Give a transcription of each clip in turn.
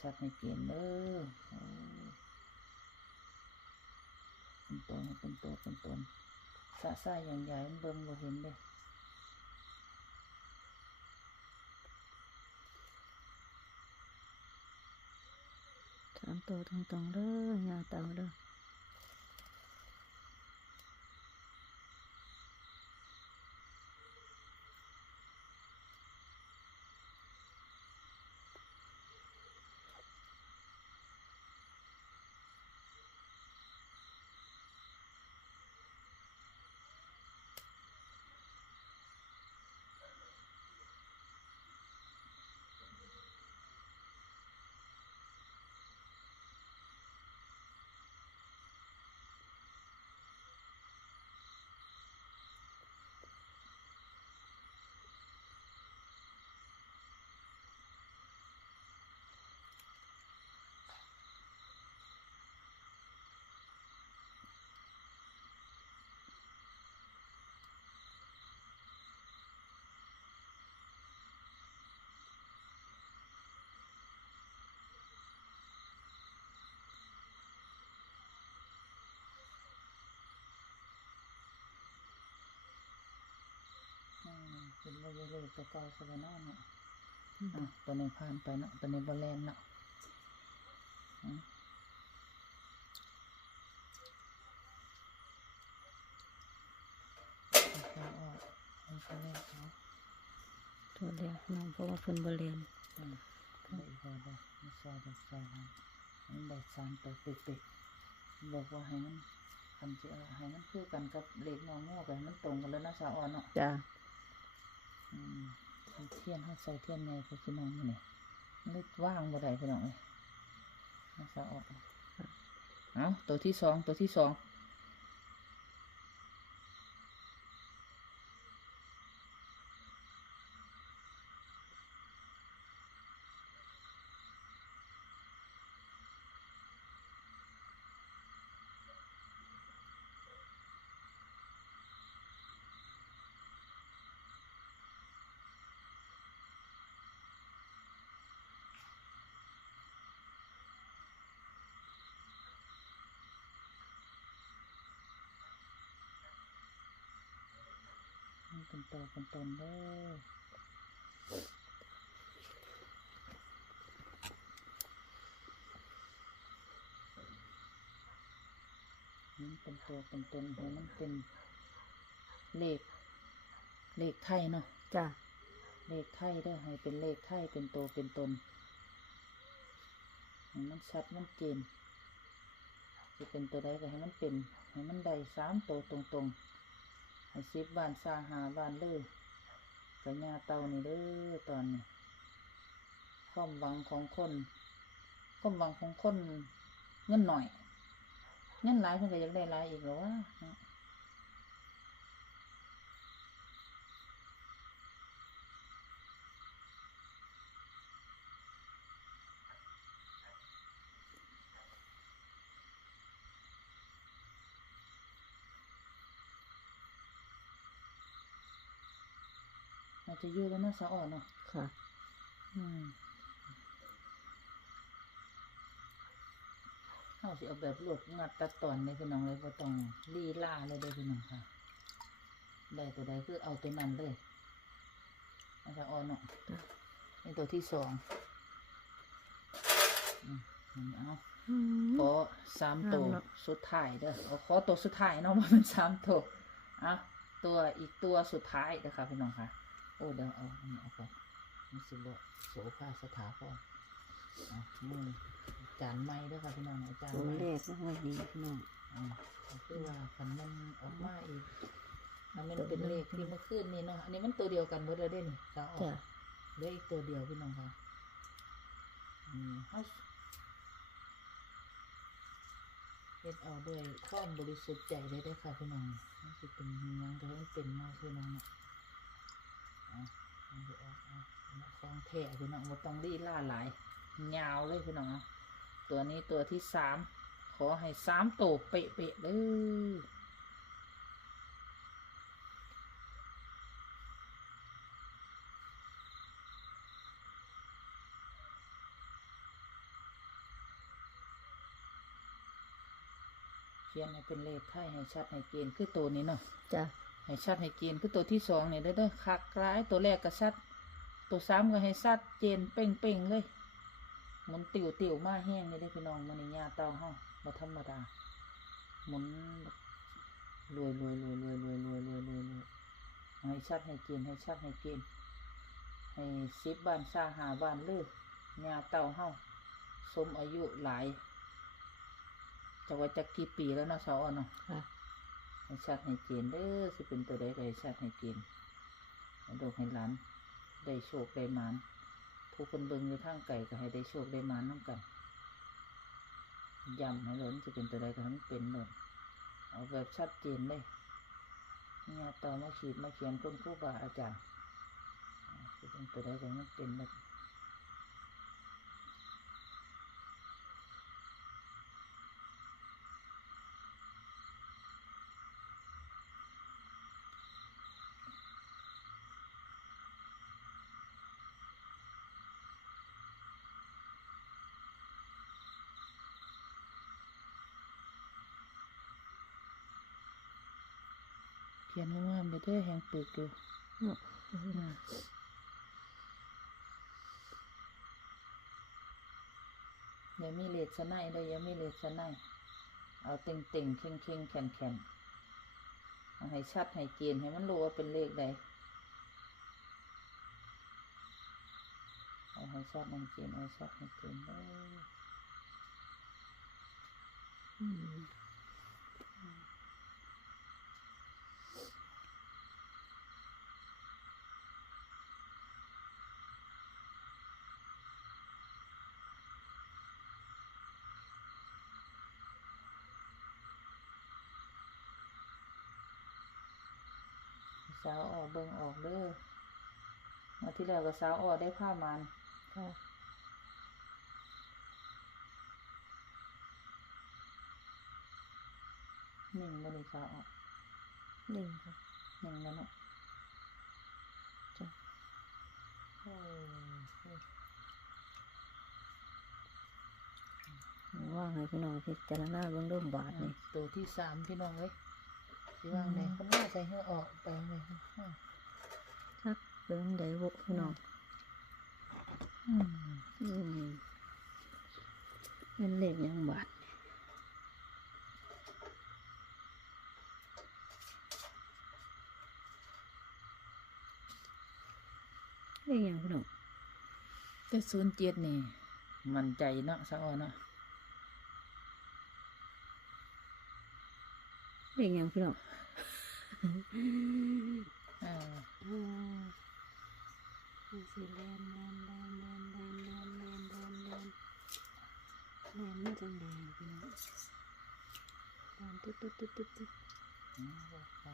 ชัดในเกณฑ์เด้ออเป็นตัวเป็นตัวเป็นตัวสะซ่าอย่างใหญ่เบิ่งบ่เห็นเด้สามตัวตรงๆเด้อยาวเต่าเด้อ เป็นบ่ได้เลยตัวเก่าซะแล้วเนาะเนาะอะตัวนี้ผ่านไปเนาะตัวนี้บ่แลนเนาะอืมเอาออกเอาไปเลยวแรกน้องเพราะว่าเพิ่นบ่เรียนอืมได้อีกแล้วได้ไม่ใช่ได้ใช่แล้วมันได้สามตัวเป๊ะๆบอกว่าให้มันคันสิเอให้มันคือกันกับเลขงองูกันให้มันตรงกันแล้วนะสาวอ่อนเนาะจ้า เทียนเขาใส่เทียนไงคือน้องนี่นึกว่างบ่ได้พี่น้องเลยนะสาวอ่อนเอาตัวที่สองตัวที่สอง เป็นตัวเป็นตนเด้อมันเป็นตัวเป็นตนให้มันเป็นเลขเลขไทยเนาะจ้าเลขไทยเด้อให้เป็นเลขไทยเป็นตัวเป็นตนให้มันชัดมันเจนจะเป็นตัวใดก็ให้มันเป็นให้มันได้สามตัวตรงๆ ให้สิบบ้านซาหาบ้านเลยกระยาเตานี่เด้อตอนนี้ความหวังของคนความหวังของคนเงินหน่อย เงินหลายเพิ่นก็อยากได้หลายอีกหรอวะเนาะเรา จะอยู่แล้วเนาะสะอ่อนเนาะค่ะ อืมเราสิเอาแบบรวดงัดตัดตอนเลยพี่น้องเลยบ่ต้องลีลาเลยเด้อพี่น้องค่ะได้ตัวใดคือเอาตัวนั้นเลยอาจารย์ออนเนาะจ้ะนี่ตัวที่สองอืมเอาอืมขอสามตัวงามเนอะสุดท้ายเด้อเอาขอตัวสุดท้ายเนาะว่ามันสามตัวอะตัวอีกตัวสุดท้ายนะคะพี่น้องค่ะ โอ้เดี๋ยวเอาอันนี้เอาไปนี่สิบโสภาสถาพรอะมือจานไม้เด้อค่ะพี่น้องอาจารย์ตัวไม้แรกนะว่านี่พี่น้องอ่าคือว่าคันมันออกมาอีกอันนี้เป็นเลขที่เมื่อคืนนี่เนาะอันนี้มันตัวเดียวกันหมดเลยเด้นี่สาวออกจ้าเหลืออีกตัวเดียวพี่น้องค่ะอืมเฮาเฮ็ดเอาด้วยความบริสุทธิ์ใจเลยได้อค่ะพี่น้องมันสิเป็นอิหยังก็มันเป็นมาพี่น้องเนาะ คลองแท้พี่น้องว่าต้องรีล่าหลายยาวเลยพี่น้องตัวนี้ตัวที่สามขอให้สามตัวเป๊ะๆเลยเขียนให้เป็นเลขไทยให้ชัดให้เกณฑ์คือตัวนี้เนาะจ้ะ ให้ชัดให้เกณฑ์คือตัวที่สองเนี่ยเด้อเด้อคักร้ายตัวแรกก็ชัด ตัวสามก็ให้ชัดเจนเป่งเป่งๆเลยหมุนติวติวๆมาแห้งเลยได้พี่น้องมันในยาเต้าห้องบ่ธรรมดาหมุนรวยรวยรวยรวยรวยรวยรวยรวยรวยให้ชัดให้เกณฑ์ให้ชัดให้เกณฑ์ให้สิบบ้านซาหาบ้านเลือยาเต้าห้องสมอายุหลายจะว่าจะกี่ปีแล้วเนาะสาวอ่อนเนาะ ให้ชัดให้เกณฑ์เด้อสิเป็นตัวใดให้ชัดให้เกณฑ์ให้ลูกให้หลานได้โชคได้มานผู้คนเบิ่งอยู่ทางไกลก็ให้ได้โชคได้มานน้ำกันย้ำให้เลยมันจะเป็นตัวใดก็ให้มันเป็นเลยเอาแบบชัดเจนเลยเนี่ยต่อมาขีดมาเขียนคนครูบาอาจารย์จะเป็นตัวใดก็ให้มันเป็นเลย ขียนให้งามเลยเด้อแหงปึกอยู่เนาะอย่ามีเลดสไนเลยอย่ามีเลดสไนเอาเต็งเต็งเข่งเข่งแข็งแข็งให้ชัดให้เกณฑ์ให้มันรู้ว่าเป็นเลขใดเอาให้ชัดให้เกณฑ์เอาชัดให้เกณฑ์เลย สาวออกเบิ่งออกเด้อมาที่แล้วก็สาวออกได้ผ้ามันค่ะหนึ่งบริสาวออกหนึ่งค่ะหนึ่งแล้วเนาะจ้ะโอ้ยว่างให้พี่น้องพิจารณาเบื้องเริ่มบาทนี่ตัวที่สามพี่น้องเลย สิว่างไหนอืมคนหน้าใส่เหือออกไปเลยอืมชักเบื้องใดบุพี่น้องอืมอืมเป็นเลขหยังบาทเลขหยังพี่น้องแต่ศูนย์เจ็ดนี่ มันใจเนาะสาวอเนาะ เลขหยังพี่น้องอ่าอืมมันสิแลนแลนแลนแลนแลนแลนแลนแลนแลนแลนมันจังแดงพี่น้องแลนตุ๊ดตุ๊ดตุ๊ดตุ๊ดตุ๊ดอืมขอ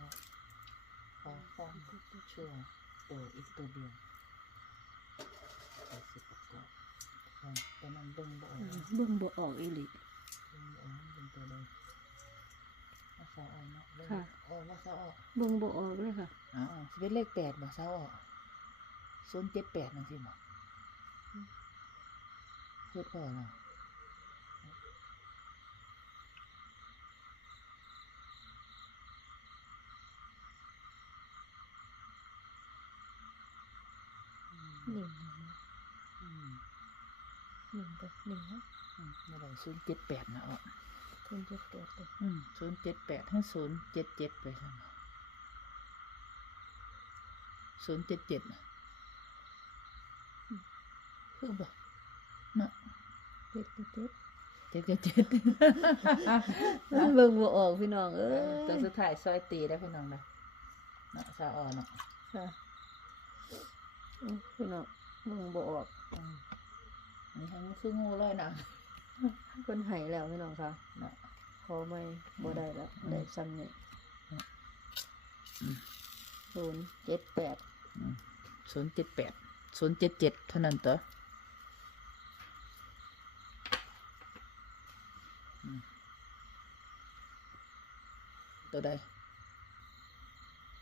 ขอความชั่วตัวอีกตัวเดียวไปสิประกอบอ่าแต่มันเบิ่งบ่ออกอ่าเบิ่งบ่ออกอีหลีเบิ่งบ่ออกมันเป็นตัวใดมาสาวออกเนาะเบิ่งค่ะ ออกมาสาวออกเบิ่งบ่ออกเลยค่ะ อ๋อสิเป็นเลขแปดบ่สาวออกศูนย์เจ็ดแปดนั่นสิบ่เพื่อพ่อเนาะหนึ่งอืมหนึ่งกับหนึ่งเนาะอืมไม่ได้ศูนย์เจ็ดแปดนะออก คุณจะเปิดเลยอืมศูนย์เจ็ดแปดทั้งศูนย์เจ็ดเจ็ดไปใช่ไหมศูนย์เจ็ดเจ็ดนะอืมคือบ่เนาะเจ็ดเจ็ดเจ็ดเจ็ดเจ็ดเจ็ดเบิ่งบ่ออกพี่น้องเอ้เออยตัวสุดท้ายซอยตีได้พี่น้องนะเนาะสาวออเนาะค่ะอืมพี่น้องเบิ่งบ่ออกอืมอันนี้มันคืองูร้อยหนัง เพิ่นให้แล้วพี่น้องค่ะเนาะขอไม่บ่ได้แล้วได้ซ้ำนี่อืมศูนย์เจ็ดแปดศูนย์เจ็ดแปดศูนย์เจ็ดเจ็ดเท่านั้นตัวอืมตัวใด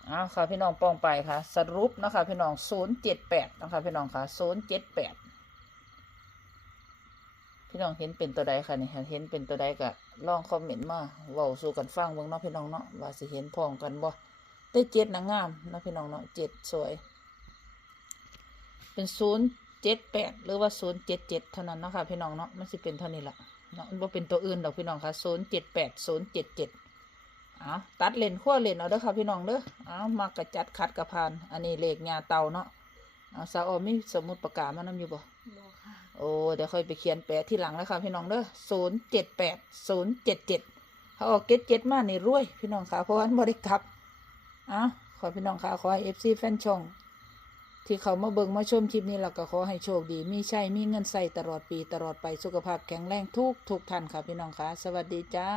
อ้าวค่ะพี่น้องปองไปค่ะ สรุปนะคะพี่น้องศูนย์เจ็ดแปดนะคะพี่น้องค่ะศูนย์เจ็ดแปด พี่น้องเห็นเป็นตัวใดค่ะนี่เห็นเป็นตัวใดก็ลองคอมเมนต์มาเว้าสู่กันฟังเบิ่งเนาะพี่น้องเนาะว่าสิเห็นพ้อมกันบ่ได้เจ็ดนะงามเนาะพี่น้องเนาะเจ็ดสวย เป็นศูนย์เจ็ดแปดหรือว่าศูนย์เจ็ดเจ็ดเท่านั้นเนาะค่ะพี่น้องเนาะมันสิเป็นเท่านี้ละเนาะมันบ่เป็นตัวอื่นดอกพี่น้องค่ะศูนย์เจ็ดแปดศูนย์เจ็ดเจ็ดเอาตัดเลนขั้วเลนเอาเด้อค่ะพี่น้องเด้อเอามากระจัดขัดกระพานอันนี้เลขยาเตาเนาะเอาสาวออมมีสมุดประกาศมานำอยู่บ่บอกค่ะ โอ้เดี๋ยวค่อยไปเขียนแปะที่หลังแล้วค่ะพี่น้องเด้อศูนย์เจ็ดแปดศูนย์เจ็ดเจ็ดเขาออกเจ็ดเจ็ดมาในรวย พี่น้องค่ะเพราะว่ามันบริกลับอะขอพี่น้องค่ะขอให้เอฟซีแฟนช่องที่เขามาเบิ่งมาชมคลิปนี้แล้วก็ขอให้โชคดี มีใช่มีเงินใส่ตลอดปีตลอดไปสุขภาพแข็งแรงทุกทุกท่านค่ะพี่น้องค่ะ สวัสดีจ้า